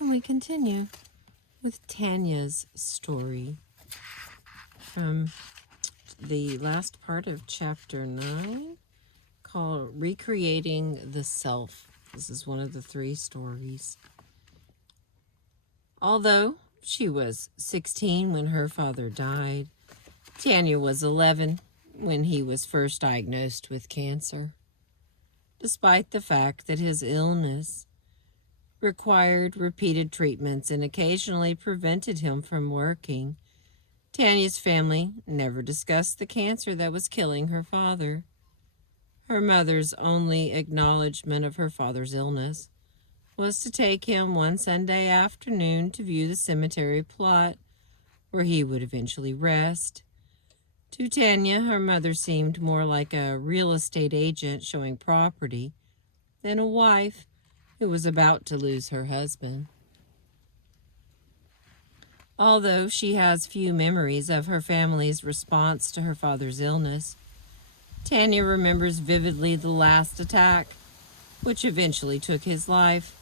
And we continue with Tanya's story from the last part of chapter 9, called Recreating the Self. This is one of the 3 stories. Although she was 16 when her father died, Tanya was 11 when he was first diagnosed with cancer. Despite the fact that his illness required repeated treatments and occasionally prevented him from working, Tanya's family never discussed the cancer that was killing her father. Her mother's only acknowledgement of her father's illness was to take him one Sunday afternoon to view the cemetery plot where he would eventually rest. To Tanya, her mother seemed more like a real estate agent showing property than a wife who was about to lose her husband. Although she has few memories of her family's response to her father's illness, Tanya remembers vividly the last attack, which eventually took his life.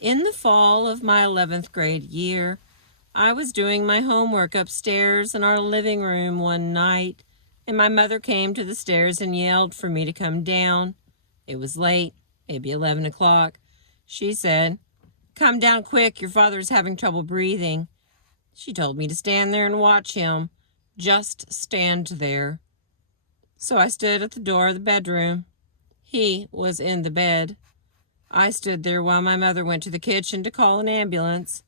In the fall of my 11th grade year, I was doing my homework upstairs in our living room one night, and my mother came to the stairs and yelled for me to come down. It was late, maybe 11 o'clock. She said, "Come down quick, your father is having trouble breathing." She told me to stand there and watch him. Just stand there. So I stood at the door of the bedroom. He was in the bed. I stood there while my mother went to the kitchen to call an ambulance.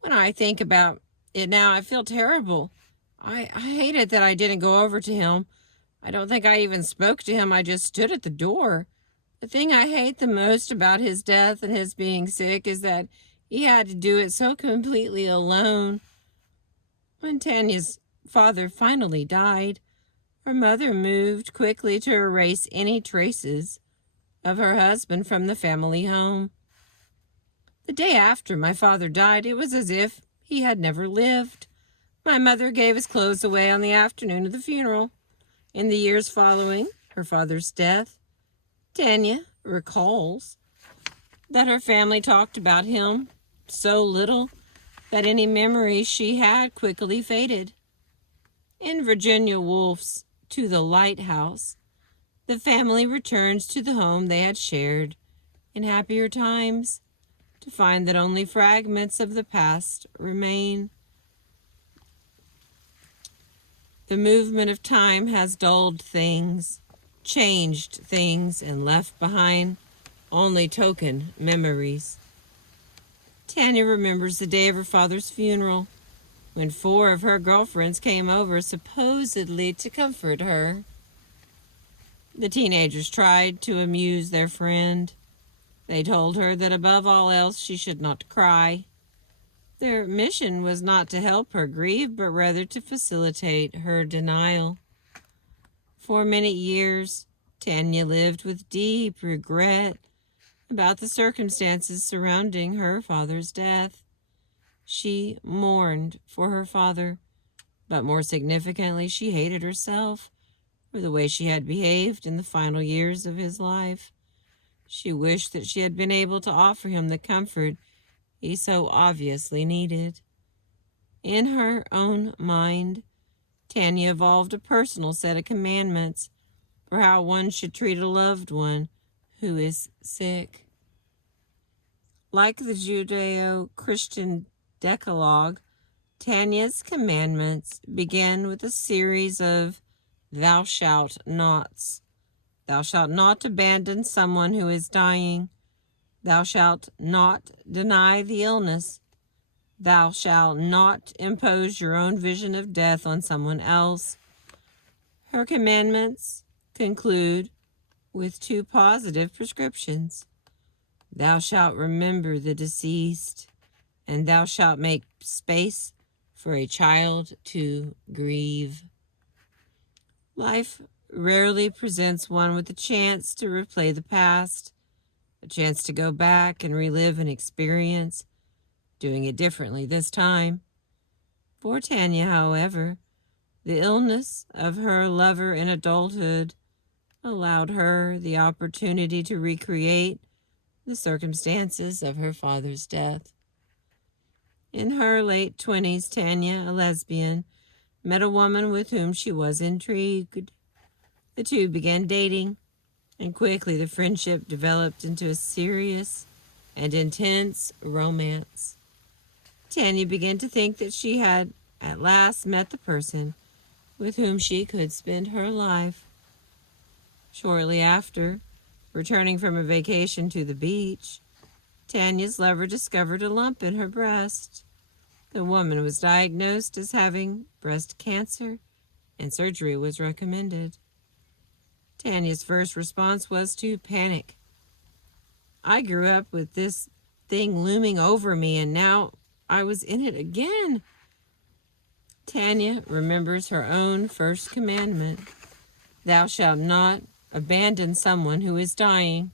When I think about it now, I feel terrible. I hate it that I didn't go over to him. I don't think I even spoke to him. I just stood at the door. The thing I hate the most about his death and his being sick is that he had to do it so completely alone. When Tanya's father finally died, her mother moved quickly to erase any traces of her husband from the family home. The day after my father died, it was as if he had never lived. My mother gave his clothes away on the afternoon of the funeral. In the years following her father's death, Tanya recalls that her family talked about him so little that any memories she had quickly faded. In Virginia Woolf's To the Lighthouse, the family returns to the home they had shared in happier times to find that only fragments of the past remain. The movement of time has dulled things, changed things, and left behind only token memories. Tanya remembers the day of her father's funeral, when 4 of her girlfriends came over supposedly to comfort her. The teenagers tried to amuse their friend. They told her that above all else she should not cry. Their mission was not to help her grieve, but rather to facilitate her denial. For many years, Tanya lived with deep regret about the circumstances surrounding her father's death. She mourned for her father, but more significantly, she hated herself for the way she had behaved in the final years of his life. She wished that she had been able to offer him the comfort he so obviously needed. In her own mind, Tanya evolved a personal set of commandments for how one should treat a loved one who is sick. Like the Judeo-Christian Decalogue, Tanya's commandments begin with a series of thou shalt nots. Thou shalt not abandon someone who is dying. Thou shalt not deny the illness. Thou shalt not impose your own vision of death on someone else. Her commandments conclude with 2 positive prescriptions. Thou shalt remember the deceased, and thou shalt make space for a child to grieve. Life rarely presents one with a chance to replay the past, a chance to go back and relive an experience, doing it differently this time. For Tanya, however, the illness of her lover in adulthood allowed her the opportunity to recreate the circumstances of her father's death. In her late 20s, Tanya, a lesbian, met a woman with whom she was intrigued. The two began dating, and quickly the friendship developed into a serious and intense romance. Tanya began to think that she had at last met the person with whom she could spend her life. Shortly after, returning from a vacation to the beach, Tanya's lover discovered a lump in her breast. The woman was diagnosed as having breast cancer, and surgery was recommended. Tanya's first response was to panic. I grew up with this thing looming over me, and now I was in it again. Tanya remembers her own first commandment: Thou shalt not abandon someone who is dying.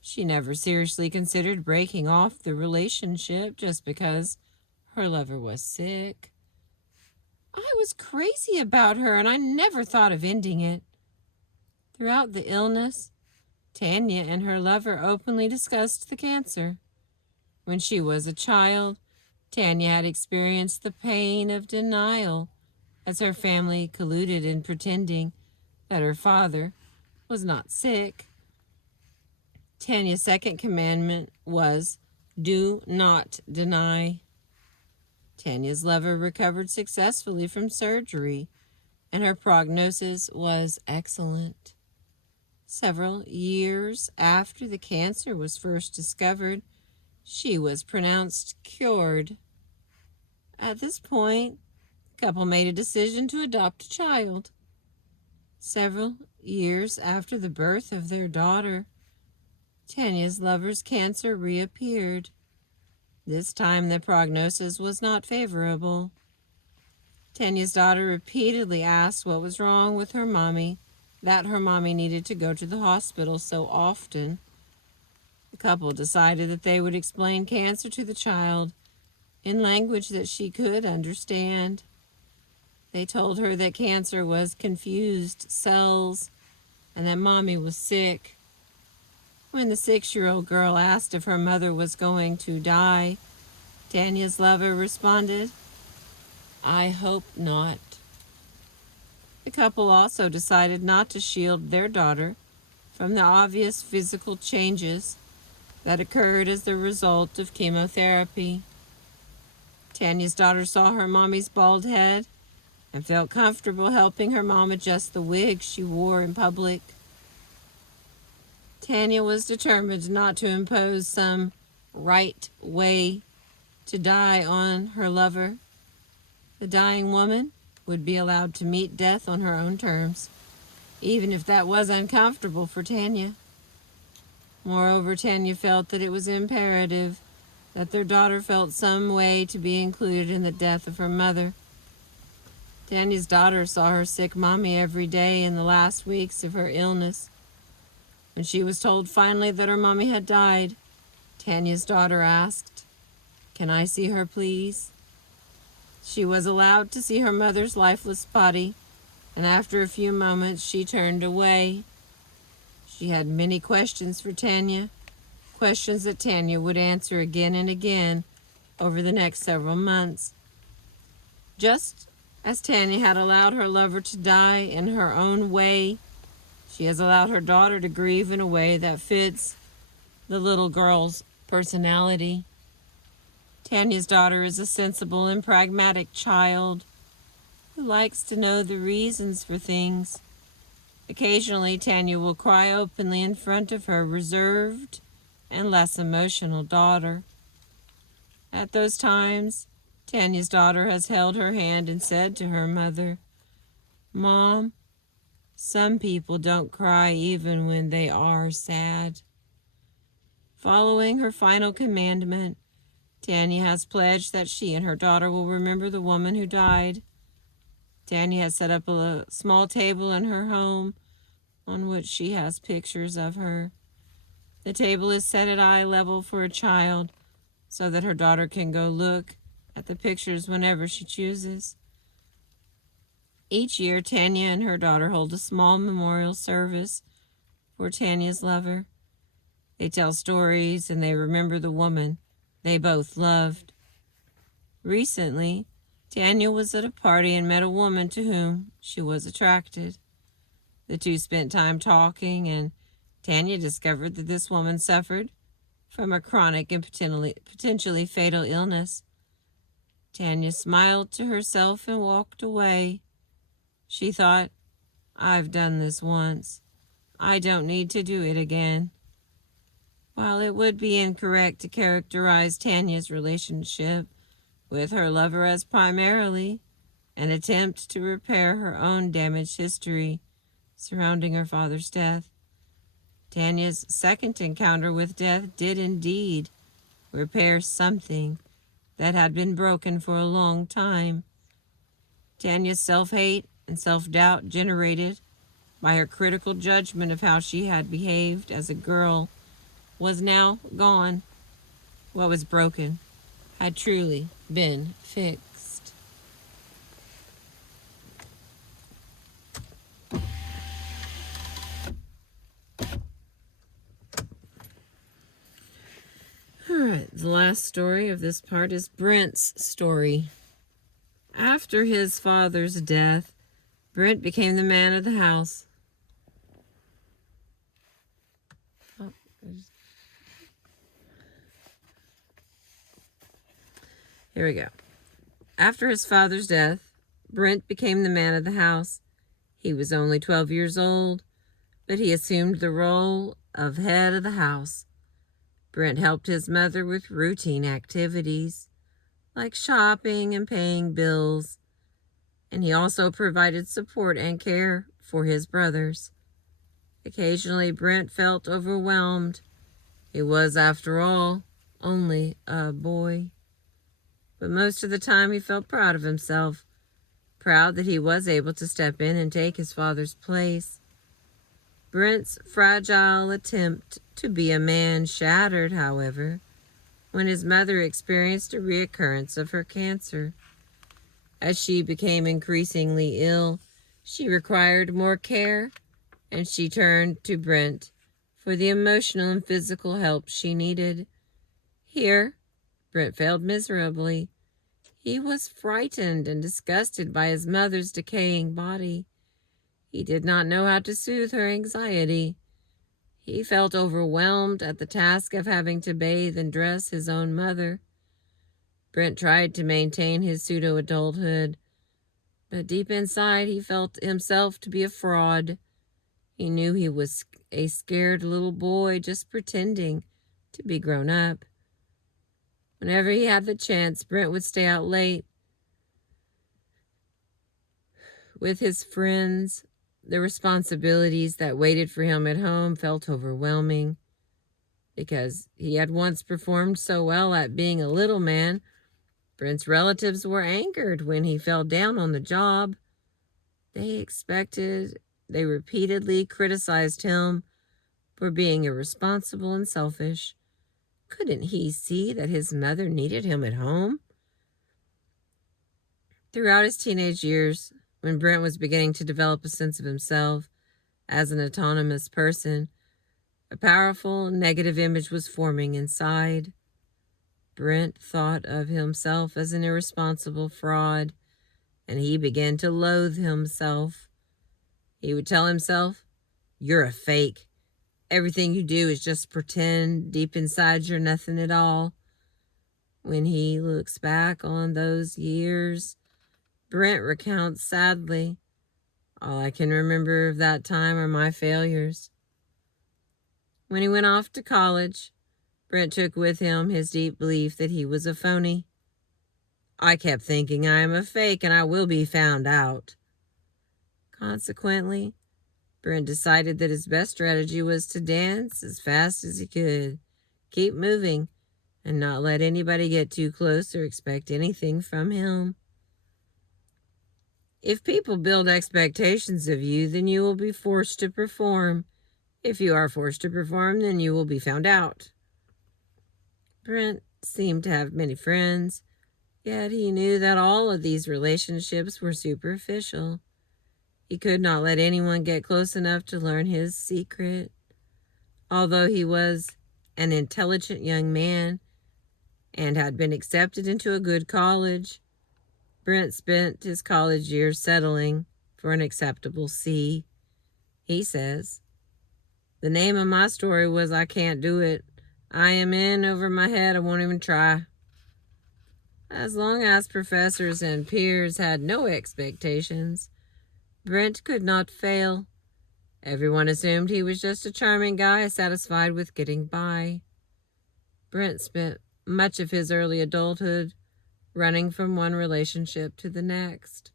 She never seriously considered breaking off the relationship just because her lover was sick. I was crazy about her, and I never thought of ending it. Throughout the illness, Tanya and her lover openly discussed the cancer. When she was a child, Tanya had experienced the pain of denial as her family colluded in pretending that her father was not sick. Tanya's second commandment was, do not deny. Tanya's lover recovered successfully from surgery, and her prognosis was excellent. Several years after the cancer was first discovered, she was pronounced cured. At this point, the couple made a decision to adopt a child. Several years after the birth of their daughter, Tanya's lover's cancer reappeared. This time the prognosis was not favorable. Tanya's daughter repeatedly asked what was wrong with her mommy, that her mommy needed to go to the hospital so often. The couple decided that they would explain cancer to the child in language that she could understand. They told her that cancer was confused cells and that mommy was sick. When the 6-year-old girl asked if her mother was going to die, Tanya's lover responded, I hope not. The couple also decided not to shield their daughter from the obvious physical changes that occurred as the result of chemotherapy. Tanya's daughter saw her mommy's bald head and felt comfortable helping her mom adjust the wig she wore in public. Tanya was determined not to impose some right way to die on her lover. The dying woman would be allowed to meet death on her own terms, even if that was uncomfortable for Tanya. Moreover, Tanya felt that it was imperative that their daughter felt some way to be included in the death of her mother. Tanya's daughter saw her sick mommy every day in the last weeks of her illness. When she was told finally that her mommy had died, Tanya's daughter asked, Can I see her, please? She was allowed to see her mother's lifeless body, and after a few moments she turned away. She had many questions for Tanya, questions that Tanya would answer again and again over the next several months. Just as Tanya had allowed her lover to die in her own way, she has allowed her daughter to grieve in a way that fits the little girl's personality. Tanya's daughter is a sensible and pragmatic child who likes to know the reasons for things. Occasionally, Tanya will cry openly in front of her reserved and less emotional daughter. At those times, Tanya's daughter has held her hand and said to her mother, Mom, some people don't cry even when they are sad. Following her final commandment, Tanya has pledged that she and her daughter will remember the woman who died. Tanya has set up a small table in her home on which she has pictures of her. The table is set at eye level for a child so that her daughter can go look at the pictures whenever she chooses. Each year, Tanya and her daughter hold a small memorial service for Tanya's lover. They tell stories and they remember the woman they both loved. Recently, Tanya was at a party and met a woman to whom she was attracted. The two spent time talking, and Tanya discovered that this woman suffered from a chronic and potentially fatal illness. Tanya smiled to herself and walked away. She thought, "I've done this once. I don't need to do it again." While it would be incorrect to characterize Tanya's relationship with her lover as primarily an attempt to repair her own damaged history surrounding her father's death, Tanya's second encounter with death did indeed repair something that had been broken for a long time. Tanya's self-hate and self-doubt generated by her critical judgment of how she had behaved as a girl was now gone. What was broken had truly been fixed. Alright, the last story of this part is Brent's story. After his father's death, Brent became the man of the house. Here we go. After his father's death, Brent became the man of the house. He was only 12 years old, but he assumed the role of head of the house. Brent helped his mother with routine activities, like shopping and paying bills, and he also provided support and care for his brothers. Occasionally, Brent felt overwhelmed. He was, after all, only a boy. But most of the time he felt proud of himself, proud that he was able to step in and take his father's place. Brent's fragile attempt to be a man shattered, however, when his mother experienced a reoccurrence of her cancer. As she became increasingly ill, she required more care, and she turned to Brent for the emotional and physical help she needed. Here, Brent failed miserably. He was frightened and disgusted by his mother's decaying body. He did not know how to soothe her anxiety. He felt overwhelmed at the task of having to bathe and dress his own mother. Brent tried to maintain his pseudo-adulthood, but deep inside he felt himself to be a fraud. He knew he was a scared little boy just pretending to be grown up. Whenever he had the chance, Brent would stay out late with his friends. The responsibilities that waited for him at home felt overwhelming. Because he had once performed so well at being a little man, Brent's relatives were angered when he fell down on the job. They repeatedly criticized him for being irresponsible and selfish. Couldn't he see that his mother needed him at home? Throughout his teenage years, when Brent was beginning to develop a sense of himself as an autonomous person, a powerful negative image was forming inside. Brent thought of himself as an irresponsible fraud, and he began to loathe himself. He would tell himself, "You're a fake. Everything you do is just pretend. Deep inside, you're nothing at all." When he looks back on those years, Brent recounts sadly, "All I can remember of that time are my failures." When he went off to college, Brent took with him his deep belief that he was a phony. "I kept thinking I am a fake and I will be found out." Consequently, Brent decided that his best strategy was to dance as fast as he could, keep moving, and not let anybody get too close or expect anything from him. If people build expectations of you, then you will be forced to perform. If you are forced to perform, then you will be found out. Brent seemed to have many friends. Yet he knew that all of these relationships were superficial. He could not let anyone get close enough to learn his secret. Although he was an intelligent young man and had been accepted into a good college, Brent spent his college years settling for an acceptable C. He says, "The name of my story was I can't do it. I am in over my head. I won't even try." As long as professors and peers had no expectations, Brent could not fail. Everyone assumed he was just a charming guy satisfied with getting by. Brent spent much of his early adulthood running from one relationship to the next,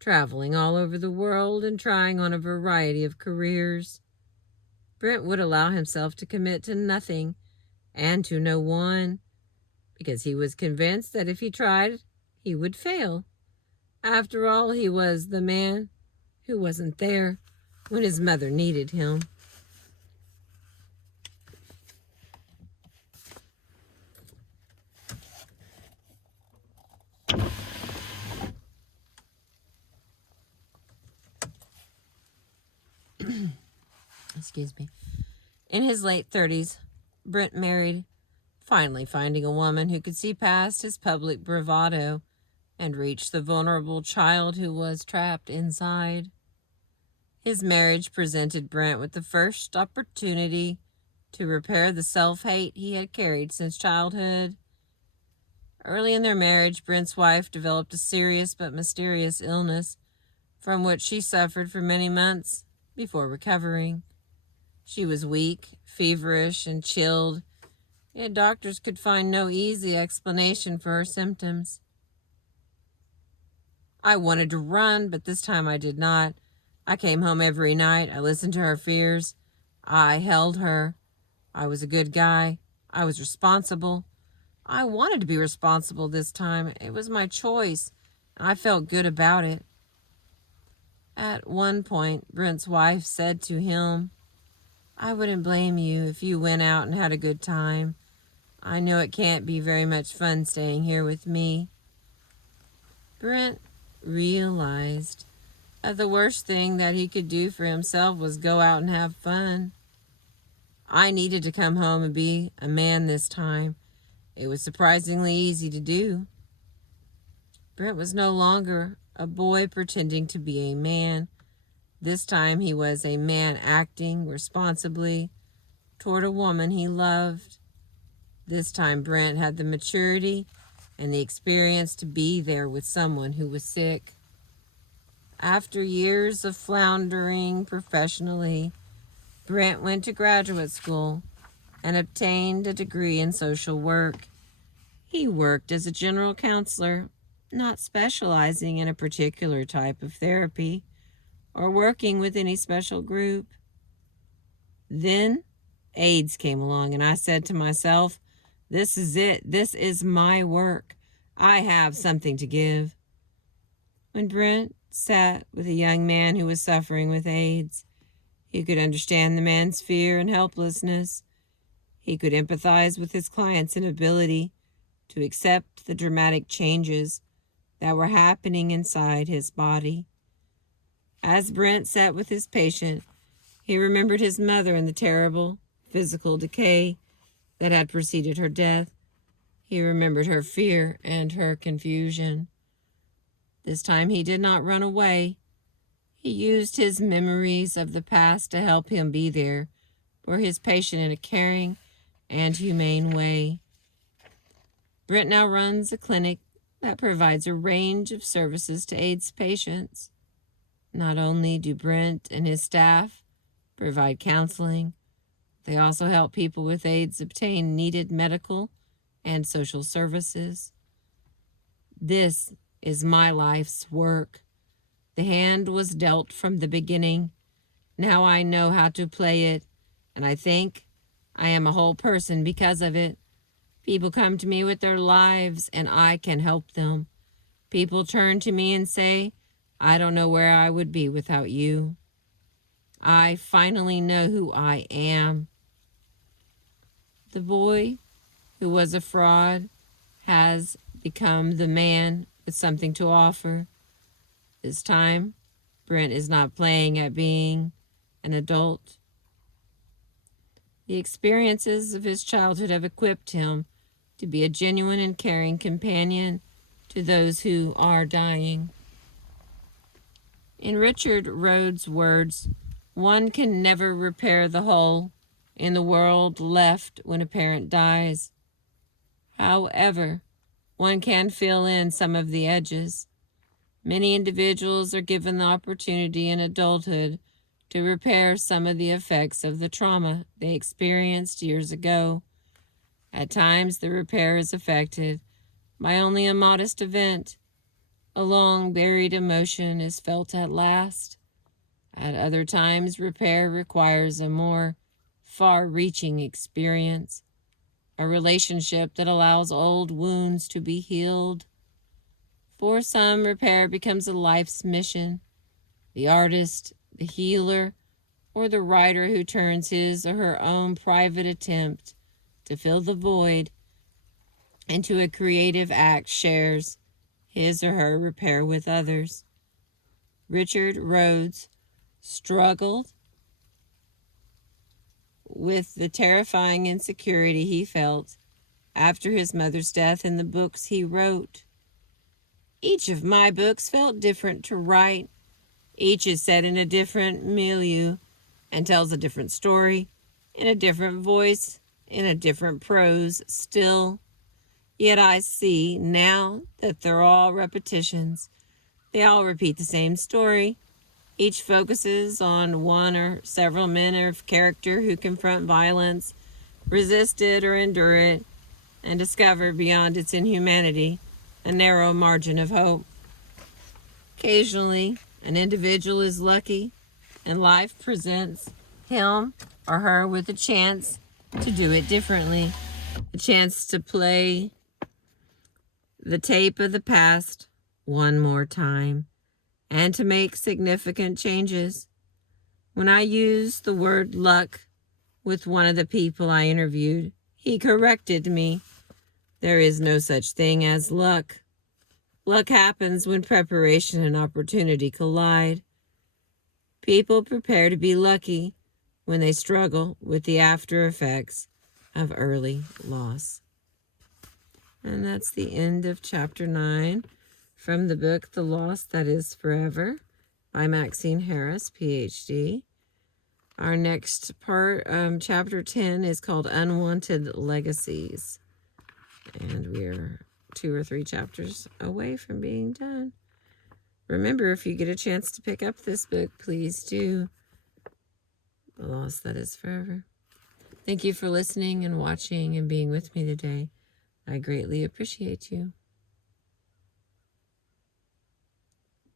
traveling all over the world and trying on a variety of careers. Brent would allow himself to commit to nothing and to no one, because he was convinced that if he tried, he would fail. After all, he was the man who wasn't there when his mother needed him. Excuse me. In his late 30s, Brent married, finally finding a woman who could see past his public bravado and reach the vulnerable child who was trapped inside. His marriage presented Brent with the first opportunity to repair the self-hate he had carried since childhood. Early in their marriage, Brent's wife developed a serious but mysterious illness from which she suffered for many months before recovering. She was weak, feverish, and chilled, yet doctors could find no easy explanation for her symptoms. "I wanted to run, but this time I did not. I came home every night. I listened to her fears. I held her. I was a good guy. I was responsible. I wanted to be responsible this time. It was my choice, and I felt good about it." At one point, Brent's wife said to him, "I wouldn't blame you if you went out and had a good time. I know it can't be very much fun staying here with me." Brent realized that the worst thing that he could do for himself was go out and have fun. I needed to come home and be a man this time. It was surprisingly easy to do. Brent was no longer a boy pretending to be a man. This time he was a man acting responsibly toward a woman he loved. This time Brent had the maturity and the experience to be there with someone who was sick. After years of floundering professionally, Brent went to graduate school and obtained a degree in social work. He worked as a general counselor, not specializing in a particular type of therapy or working with any special group. Then AIDS came along, and I said to myself, "This is it. This is my work. I have something to give." When Brent sat with a young man who was suffering with AIDS, he could understand the man's fear and helplessness. He could empathize with his client's inability to accept the dramatic changes that were happening inside his body. As Brent sat with his patient, he remembered his mother and the terrible physical decay that had preceded her death. He remembered her fear and her confusion. This time he did not run away. He used his memories of the past to help him be there for his patient in a caring and humane way. Brent now runs a clinic that provides a range of services to AIDS patients. Not only do Brent and his staff provide counseling, they also help people with AIDS obtain needed medical and social services. This is my life's work. The hand was dealt from the beginning. Now I know how to play it, and I think I am a whole person because of it. People come to me with their lives, and I can help them. People turn to me and say, "I don't know where I would be without you." I finally know who I am. The boy who was a fraud has become the man with something to offer. This time, Brent is not playing at being an adult. The experiences of his childhood have equipped him to be a genuine and caring companion to those who are dying. In Richard Rhodes' words, one can never repair the hole in the world left when a parent dies. However, one can fill in some of the edges. Many individuals are given the opportunity in adulthood to repair some of the effects of the trauma they experienced years ago. At times, the repair is effected by only a modest event. A long-buried emotion is felt at last. At other times, repair requires a more far-reaching experience, a relationship that allows old wounds to be healed. For some, repair becomes a life's mission. The artist, the healer, or the writer who turns his or her own private attempt to fill the void into a creative act shares his or her repair with others. Richard Rhodes struggled with the terrifying insecurity he felt after his mother's death in the books he wrote. Each of my books felt different to write. Each is set in a different milieu and tells a different story, in a different voice, in a different prose still. Yet I see now that they're all repetitions. They all repeat the same story. Each focuses on one or several men of character who confront violence, resist it or endure it, and discover beyond its inhumanity a narrow margin of hope. Occasionally, an individual is lucky, and life presents him or her with a chance to do it differently, a chance to play the tape of the past one more time, and to make significant changes. When I used the word luck with one of the people I interviewed, he corrected me. There is no such thing as luck. Luck happens when preparation and opportunity collide. People prepare to be lucky when they struggle with the after effects of early loss. And that's the end of chapter 9 from the book The Loss That Is Forever by Maxine Harris, PhD. Our next part, chapter 10, is called Unwanted Legacies. And we're 2 or 3 chapters away from being done. Remember, if you get a chance to pick up this book, please do. The Loss That Is Forever. Thank you for listening and watching and being with me today. I greatly appreciate you.